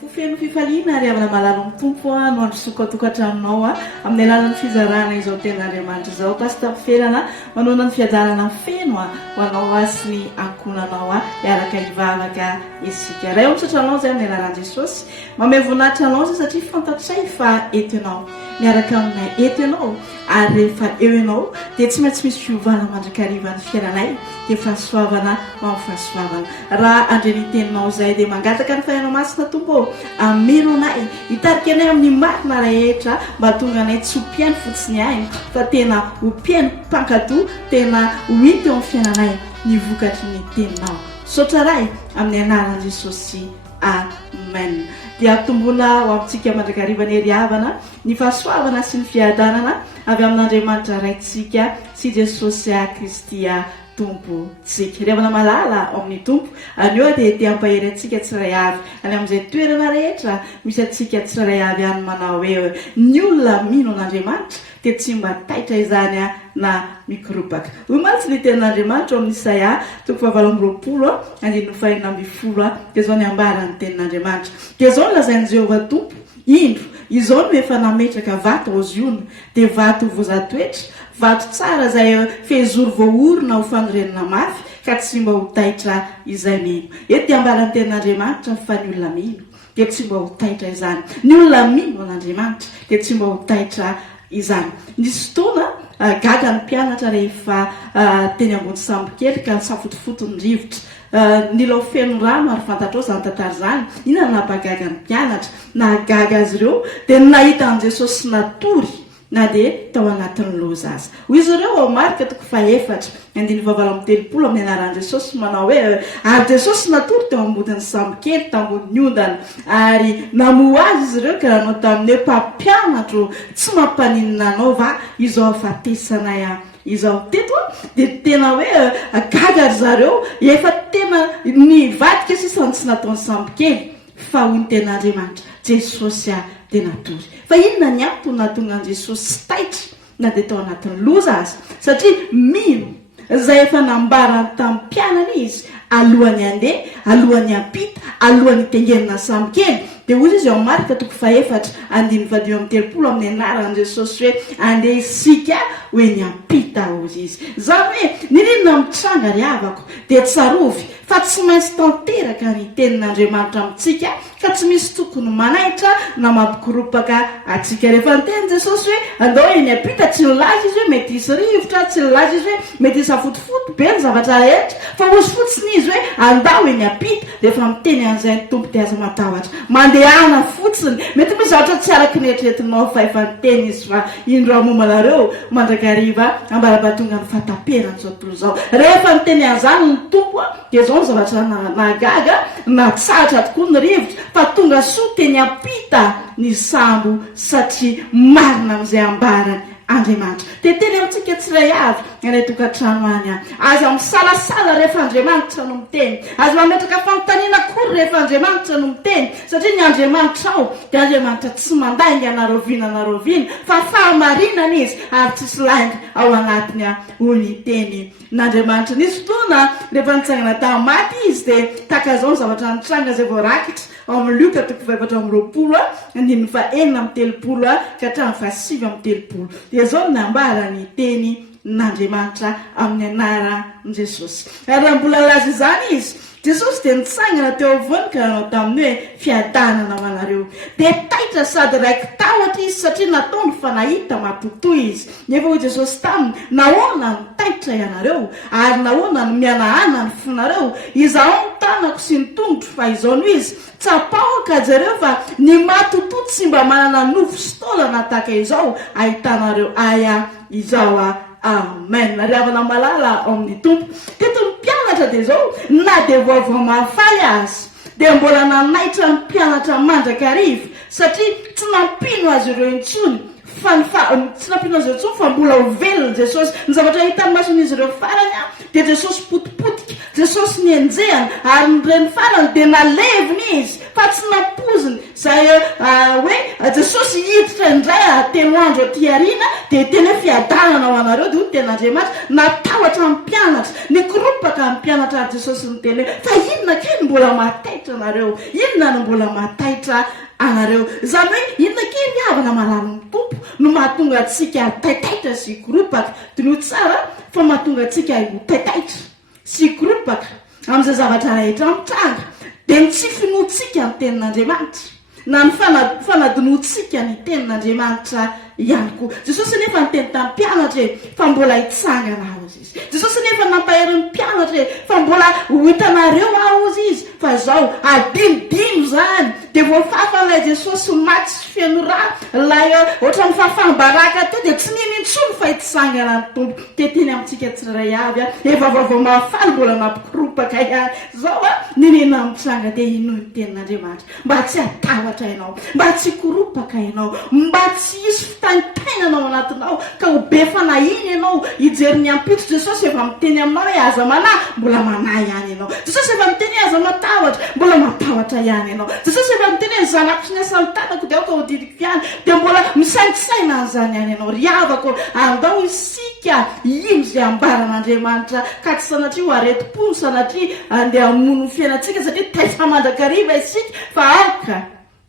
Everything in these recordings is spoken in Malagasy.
fofeno fifaliana ary amina malalo ny tompo no andro sokatokatranonao amin'ny alalan'ny fizarana izao ten'Andriamanitra izao. Pastor Ferana manona ny fiadarana feno ho anao sy ny ankonanao hiaraka hivavaka isika. Ray ontsatranao zay amin'ny alalan'i Jesosy. Mamay voninahitra anao zay satria fantatsay fa eto ianao. Miaraka aminay eto ianao ary rehefa eo ianao dia tsy maintsy misy fiovana mandrakariva ny fiainanay dia fahasoavana ho amin'ny fahasoavana. Raha andreny teninao zay dia mangataka ny fahainao masina tompo ameno anay hitarika anay amin'ny marina rehetra mba tonga anay tsy ho mpiaino fotsiny ahy fa tena ho mpiaino mpankatoa, tena ho hita eo amin'ny fiainanay ny vokatry ny teninao. Saotra ray amin'ny anaran'i Jesosy. Amen. Dia tombona ho amintsika mandrakariva ny heriavana ny fahasoavana sy ny fiadanana avy amin'Andriamanitra raitsika sy Jesosy Kristy tompo tsika. Riavana malala ao amin'ny tompo anio dia te hampahery antsika tsiray avy any amin'izay toerana rehetra misy antsika tsiray avy any manao hoe ny olona mino an'Andriamanitra dia tsy mba taitra izany na mikropaka. Hoy mantsy ny tenin'Andriamanitra ao amin'ny Isaia 29:20 dia zao ny ambarany tenin'Andriamanitra. Dia zao ny lazain'i Jehovah tompo indro izao no efa nametraka vato ao Ziona dia vato voazatoetra, vato tsara zay fehizoro voaorona ho fanorenana mafy ka tsy mba ho taitra izay mino. Eto dia ambarany tenin'Andriamanitra fa ny olona mino dia tsy mba ho taitra izany. Ny olona mino an'Andriamanitra dia tsy mba ho taitra izany. Nisy fotoana gaga ny mpianatra rehefa teny ambony sambo kely ka safotofoto ny rivotra. Nilao feno rano ary fantatrao zany tantara zany. Inona napagaga ny mpianatra na gaga azy ireo dia nahita an' Jesosy natory na dia tao anatin'ny loza azy. Hoy izy ireo ao Marka 4:7-20 amin'ny anaran'i Jesosy manao hoe ary Jesosy natory teo ambodin'ny sambo kely tambodin'ny ondana ary namoa azy izy ireo ka nanao tamin'ny mpampianatra tsy mampaninina anao va izao afatesanay izao teto dia tena hoe gaga ry zareo efa tena nivadika sisany tsy nataony sambo kely fa hoy ny ten'Andriamanitra Jesosy dia natory. Fa inona ny antony nahatonga an' Jesosy tsy taitra na dia tao anatin'ny loza azy? Satria mino zay efa nambarany tamin'ny mpianany izy alohany handeha, alohany hampita, alohany tengenina sambo kely. Dia hoy izy ao Marka 4:20 amin'ny anaran'i Jesosy hoe andeha isika hoe ny hampita hozy izy. Zany hoe ninona mitranga ry havako dia tsarovy fa tsy maintsy tanteraka ny tenin'Andriamanitra amintsika ka tsy misy tokony manaitra na mampikoropaka atsika. Rehefa niteny Jesosy hoe andao eny hampita tsy nilaza izy hoe mety hisy rivotra, tsy nilaza izy hoe mety hisy afotofoto be ny zavatra rehetra fa hozy fotsiny izy hoe andao eny hampita dia efa miteny an'izay ny tompo dia aza matahotra mandehana fotsiny. Mety misy zavatra tsy araky ny eritreretinao fa efa niteny izy fa indro amomanareo mandrakariva ambarabatonga ny fataperany zao tontolo zao. Rehefa niteny an'izany ny tompo dia zao ny zavatra nagaga na tsatra tokoa ny rivotra fa tonga soa teny hampita ny sambo satria marina amin'izay ambarany Andriamanitra. Dia teny amintsika tsiray avy any tokantrano any aza misalasala rehefa Andriamanitra no miteny, aza mametraka fanontaniana kory rehefa Andriamanitra no miteny satria ny Andriamanitra ao dia Andriamanitra tsy mandainga naroviana fa fahamarinana izy ary tsisy lainga ao anatiny hoy ny teny n'Andriamanitra. Nisy fotoana rehefa nitsangana tamaty izy dia taka zao ny zavatra nitranga zay voarakitra ao amin'ny Luka 4:20-30 ka hatramin'ny 7:30 dia zao ny ambara ny teny n'Andriamanitra amin'ny anaran'i Jesosy. Ary raha mbola laza izany izy Jesosy dia nitsangana teo avoany ka nanao tamin'ny hoe fiadanana ho anareo dia taitra sady raiky tahotra izy satria nataony fa nahita matotoy izy. Nefa hoy Jesosy taminy nahoana ny taitra ianareo ary nahoana ny mianahana ny fonareo izaho ny tanako sy ny tongotro fa izao no izy tsapahoaka jareo fa ny matotoy tsy mba manana nofo sy taolana tahaka izao ahitanareo aya izao. Amen. Riavana malala ao amin'ny tompo. Teto ny mpianatra dia zao na dia voavao mahafaly azy dia mbola nanaitra ny mpianatra mandrakariva satria tsy nampino azy ireo intsony tsy nampino azy ireo intsony fa mbola ho velona Jesosy. Ny zavatra hitany mason'izy ireo farany dia Jesosy potipotika, Jesosy nienjehana ary nireny farany dia naleviny izy fa tsy nampoziny zay hoe Jesosy hiditra indray telo andro aty arina dia teny hoe fiadanana ho anareo dia hoy ten'Andriamanitra natahotra ny mpianatra, nikoropaka ny mpianatra ary Jesosy niteny hoe fa inona kely mbola mahataitra taitra anareo, inona no mbola mataitra anareo. Zany hoe inona kely havana malalo ny tompo no mahatonga atsika taitaitra sy koropaka. Tino tsara fa mahatonga atsika taitaitra sy koropaka amin'izay zavatra rehetra mitranga dia ny tsy finoantsika ny tenin'Andriamanitra na ny fanadinoantsika ny tenin'Andriamanitra ihany koa. Jesosy nefa niteny tamin'ny mpianatra hoe fa mbola hitsangana aho izy. Jesosy nefa nampahery ny mpianatra hoe fa mbola ho hitanareo aho izy, fa zao adinodino zany dia voafafa ilay Jesosy maty sy feno rà ilay ohatra ny fahafahambaraka teo dia tsy nino intsony fa hitsangana ny tompo. Teteny amintsika tsirairay avy efa vaovao mahafaly mbola mampikoropaka ihany. Zao ninena mitranga dia ino ny tenin'Andriamanitra mba tsy hatavatra ianao, mba tsy koropaka ianao, mba tsy hisy fitaintainanao anatinao ka ho be fanahiny ianao hijery ny ampito. Jesosy efa miteny aminao hoe aza manahy, mbola manahy ihany ianao. Jesosy efa miteny aza matavatra, mbola matavatra ihany ianao. Jesosy efa miteny hoe zanako sy ny asany tanako dia aoka ho didiko ihany, dia mbola misaintsisaina an'izany ihany ianao. Ry havako, andao isika ino izay ambaran'Andriamanitra ka tsy sanatria ho areti-po, sanatria andeha hamono ny fiainantsika satria taitra mandrakariva isika, fa aoka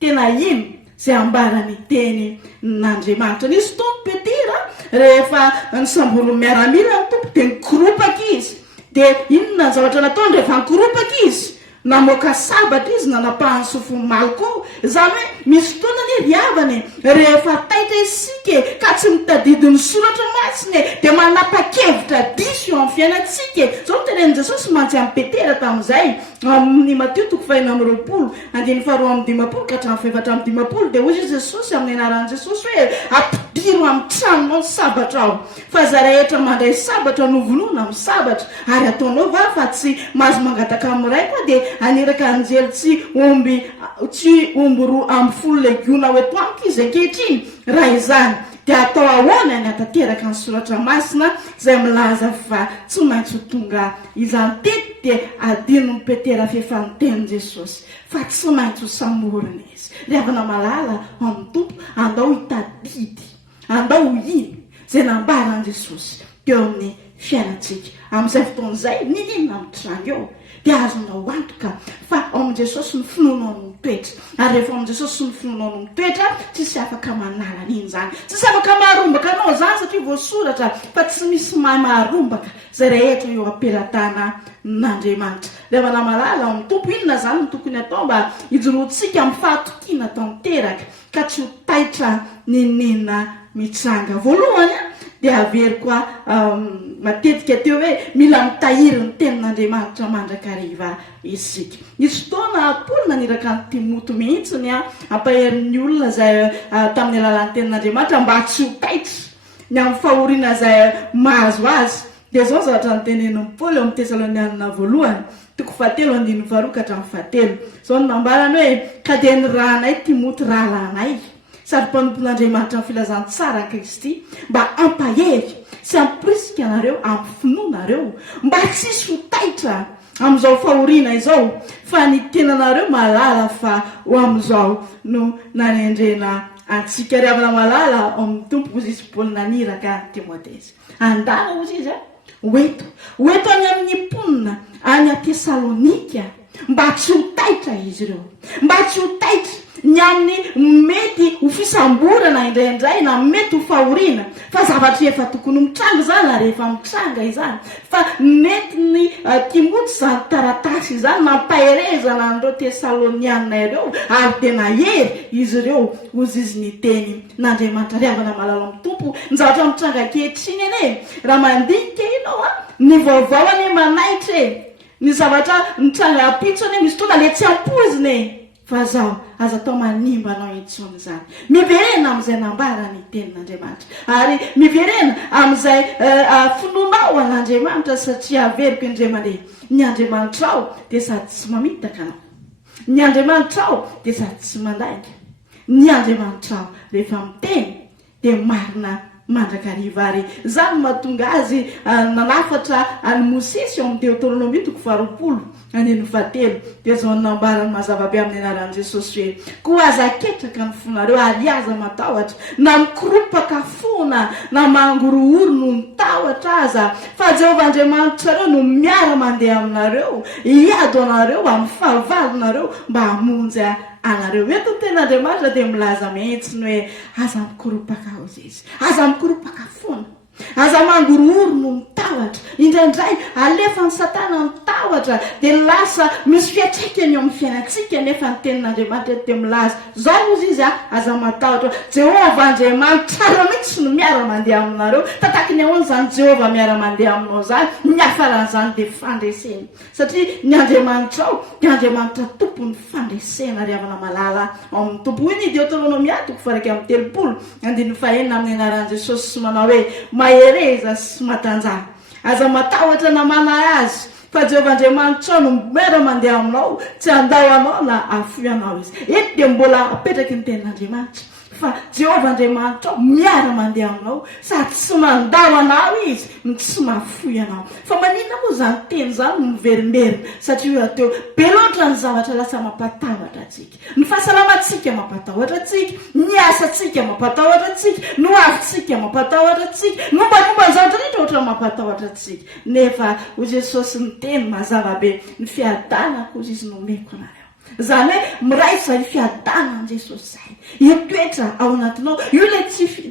tena ino izay ambarany teny n'Andriamanitra. Nisy tompo Petera rehefa nisamboro miaramila ny tompo dia nikoropaka izy. Dia inona ny zavatra nataony rehefa nikoropaka izy? Namoaka sabatra izy, nanapahany sofiny maloko. Zany hoe misy fotoana ny ry havany rehefa taitra isika ka tsy mitadidy ny soratra masina dia manapa-kevitra diso eo amin'ny fiainantsika. Zao tenen'i Jesosy mantsy amin'ny Petera tamin'izay amin'ny Mateo 5:20-5:20 ka hatramin'ny 7:20 dia hoy izy Jesosy amin'ny anaran'i Jesosy hoe ampidiro amin'ny tranonao ny sabatra aho, fa za rehetra mandray sabatra novonoina amin'ny sabatra ary ataonao va fa tsy mahazo mangataka amin'iray koa dia aniraka anjely tsy omby 20 legiona eto amiko izy ankehitriny. Raha izany dia atao ahoana ny atateraka ny soratra masina izay milaza fa tsy maintsy ho tonga izany tety dia adinon'ny Petera fefa niteny Jesosy fa tsy maintsy ho samorina izy. Ry havana malala amin'ny tompo, andao hitadidy, andao ho ino izay nambaran'i Jesosy teo amin'ny fiainantsika. Amin'izay fotoana izay ninona mitranga eo dia azonao antoka fa ao amin'i Jesosy ny finoanao no mitoetra. Ary rehefa ao amin'i Jesosy ny finoanao no mitoetra, tsisy afaka manala n'iny zany, tsisy afaka maharombaka anao zany satria voasoratra fa tsy misy maharombaka izay rehetra eo am-pelatana n'Andriamanitra. Ry havana malala ao amin'ny tompo, inona zany no tokony atao mba hijoroantsika amin'ny fahatokiana tanteraka ka tsy ho taitra ninena mitranga? Voalohany dia averiko matetika teo hoe mila mitahiry ny tenin'Andriamanitra mandrakariva isika. Nisy fotoana Paoly naniraka ny Timoty mihitsiny ampaherin'ny olona izay tamin'ny alalan'ny tenin'Andriamanitra mba tsy ho taitra ny amin'ny fahoriana izay mahazo azy. Dia zao zavatra nitenen'i Paoly eo amin'ny Tesalonianina voalohany 2:7-7. Zao no nambarany hoe ka dia ny rahanay Timoty rahalahinay sady mpanompon'Andriamanitra ny filazantsara Kristy mba ampahery sy ampirisika anareo amin'ny finoanareo mba tsisy ho taitra amin'izao fahoriana izao, fa ny tenanareo malala fa ho amin'izao no nanendrena antsika. Ry havana malala ao amin'ny tompo ozy izy Paoly naniraka Timotezy. Andala ozy izy hoeto any amin'ny mponina any Tesalonika mba tsy ho taitra izy ireo, mba tsy ho taitra ny amin'ny mety ho fisamborana indraindray na mety ho fahoriana, fa zavatra efa tokony mitranga zany na rehefa mitranga izany. Fa mety ny Timoty zany taratasy izany nampaherezana an'ireo Tesalonianina ireo ary tena hery izy ireo ozy izy ny teny n'Andriamanitra. Ry havana malala amin'ny tompo, ny zavatra mitranga ankehitriny ane raha mandinika ianao ny vaovao ane manaitra ny zavatra mitranga apitso ane misy fotoana le tsy ampoziny fa zao aza atao manimba anao intsony zany. Miverena amin'izay nambarany tenin'Andriamanitra ary miverena amin'izay finoanao an'Andriamanitra satria averiko indray mandeha ny Andriamanitra ao dia sady tsy mamitaka anao, ny Andriamanitra ao dia sady tsy mandaika, ny Andriamanitra ao rehefa miteny dia marina mandrakariva zany mahatonga azy nanafatra any Mosesy eo amin'ny Deutéronomie 20 andiny 7 dia zao nambarany mazava-be amin'ny anaran'i Jesosy hoe koa aza ketraka ny fonareo ary aza matahotra na mikoropaka fona na mangorohoro no mitahotra aza fa Jehovah Andriamanitra reo no miara mandeha aminareo hiado anareo amin'ny fahavalonareo mba hamonjy anareo. Eto ny ten'Andriamanitra dia milaza mihitsiny hoe aza mikoropaka hozy izy, aza mikoropaka fona, aza mangorohoro no mitahotra. Indraindray alefa ny Satana mitahotra dia lasa misy fiantraikany eo amin'ny fiainantsika nefa ny tenin'Andriamanitra dia milaza zao hozy izy aza matahotra. Jehovah Andriamanitra tsara mihitsy no miara mandeha aminareo. Tataka ny ahoana zany Jehovah miara mandeha aminao zany? Ny afaran'izany dia fandresena, satria ny Andriamanitra ao dia Andriamanitra tompony fandresena ary avana malala ao amin'ny tompo. Iny Deutéronomie 20 andiny 1 amin'ny anaran'i Jesosy sy manao hoe mahereza sy matanjaka aza matahotra na manahy azy fa Jehovah Andriamanitra no miara mandeha aminao, tsy andao anao na afoy anao izy. Eto dia mbola apetraky ny tenin'Andriamanitra fa Jehovah Andriamanitra miara mandeha aminao sady tsy mandao anao izy no tsy mafoy anao. Fa maninona moa zany teny zany no miverimberina satria ateo be loatra ny zavatra lasa mampatahotra atsika. Ny fahasalamantsika mampatahotra atsika, ny asantsika mampatahotra atsika, ny hoavitsika mampatahotra atsika, mombanomba ny zavatra rehetra ohatra mampatahotra atsika. Nefa ho Jesosy ny teny mazava be ny fiadanako hozy izy nomeko anareo. Zany hoe miraisa ny fiadanana Jesosy zay itoetra ao anatinao. Io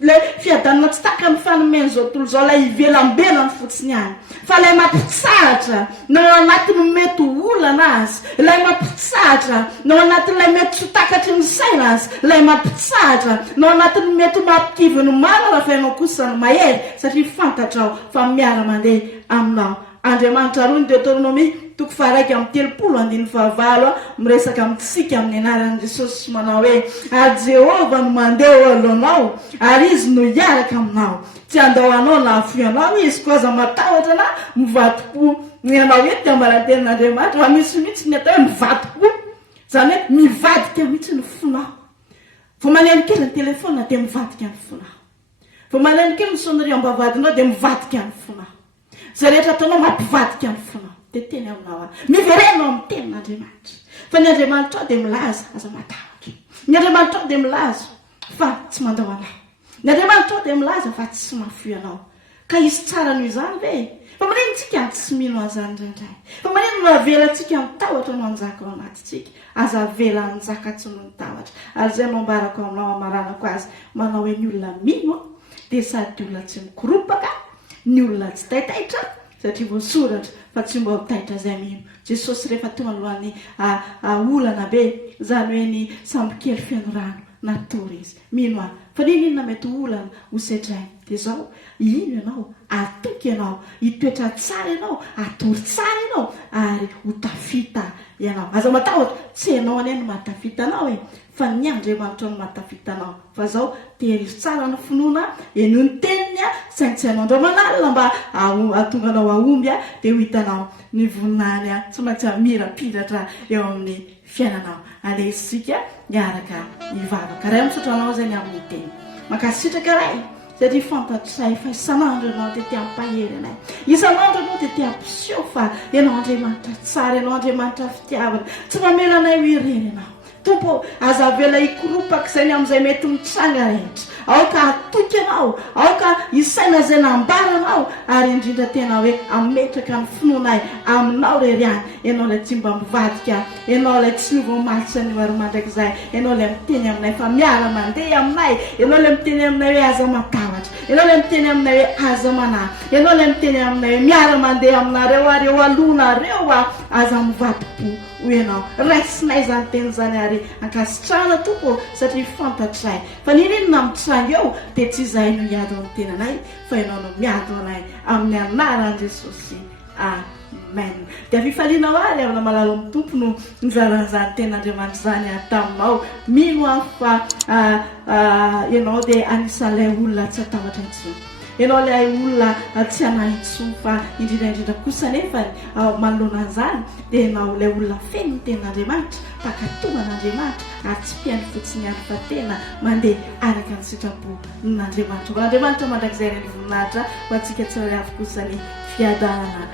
le fiadanana tsy taka amin'ny fanomena zao tontolo zao lay ivelambelany fotsiny any, fa lay mampitsahatra nao anatiny mety olana azy, lay mampitsahatra nao anatin'ilay mety tsy takatry ny saina azy, lay mampitsahatra nao anatiny mety mampikivy ny mana raha fa ianao kosa ny mahery, satria fantatrao fa miara mandeha aminao. Andriamanitra roa ny Deutéronomie 1:30 miresaka amintsika amin'ny anaran'i Jesosy sy manao hoe ary Jehovah no mandeha eo alohanao ary izy no hiaraka aminao, tsy andao anao na afoy anao izy koa aza matahotra na mivadi-po. Ny anao eto dia mbara tenin'Andriamanitra fa misy mihitsy ny atao hoe mivadi-po, zany hoe mivadika mihitsy ny fonao. Vao maneno kely ny telefona dia mivadika ny fonao, vao maneno kely ny sonnerie am-bavadinao dia mivadika ny fonao. Zay rehetra ataonao mampivadika ny fonao dia teny aminao miverenao amin'ny tenin'Andriamanitra. Fa ny Andriamanitra dia milaza aza matahotra, ny Andriamanitra dia milaza fa tsy mandao anao, ny Andriamanitra dia milaza fa tsy mafoy anao. Ka izy tsara noho izany ve? Fa maneno tsika tsy mino an'izany indraindray, fa maneno navela tsika mitahotra no anjaka ao anatitsika, aza vela anjaka tsy no nitahotra. Ary zay mambarako aminao amaranako azy manao hoe ny olona mino dia sady olona tsy mikoropaka, ny olona tsy taitaitra, satria voasoratra fa tsy mba taitra zay mino. Jesosy rehefa tonga alohan'ny olana be, zany hoe ny sambokely feno rano natory izy mino ahy fa ninona mety olana ho setrainy dia zao ino ianao, atoky ianao, hitoetra tsara ianao, atory tsara ianao ary ho tafita ianao. Aza matahotra tsy ianao anie no mahatafita anao fa ny Andriamanitra no mahatafita anao. Fa zao tehirizo tsara ny finoana eno ny teniny saingy tsy hainao andromanalina mba atonga anao ahomby dia ho hitanao ny voninahiny tsy maintsy mirapiratra eo amin'ny fiainanao. Alesika miaraka mivavaka ray misotra anao zay ny amin'ny teny makasitraka ray satria fantatsay fa isan'andro ianao dia tia ampahery anay, isan'andro ianao dia tia ampiseho fa ianao Andriamanitra tsara, ianao Andriamanitra fitiavana, tsy mamela anay ho irery ianao. Tompo aza vela hikoropaka izay amin'izay mety mitsanga rehetra, aoka atoky ianao, aoka isaina zay nambaranao ary indrindra tena hoe ametraka ny finoanay aminao rery any. Ianao ilay tsy mba mivadika, ianao ilay tsy miova malitra ny maro mandrakizay, ianao ilay miteny aminay fa miara mandeha aminay, ianao ilay miteny aminay hoe aza matahotra, ianao ilay miteny aminay hoe aza manahy, ianao ilay miteny aminay hoe miara mandeha aminareo ary eo alohanareo aza mivadi-po ho ianao. Raisinay zany teny zany ary ankasitrahana tompo satria fantatray fa ninona mitranga eo dia tsy izahay no hiady amin'ny tenanay fa ianao no miady anay amin'ny anaran'i Jesosy. Amen. Dia fifaliana ary amina malalo amin'ny tompo no nizaran'izany ten'Andriamanitra zany taminao. Mino aho fa ianao dia anisan'ilay olona tsy atahotra intsony, ianao ilay olona tsy anahintsony fa indrindraindrindra kosa nefa manoloana an'izany dia ianao ilay olona feno ny tenin'Andriamanitra mpakatoan'Andriamanitra ary tsy mpihaino fotsiny ihany fa tena mandeha araka ny sitrapo n'Andriamanitra. Andriamanitra mandrakizay ny voninahitra ho antsika tsirairay avy kosa ny fiadanana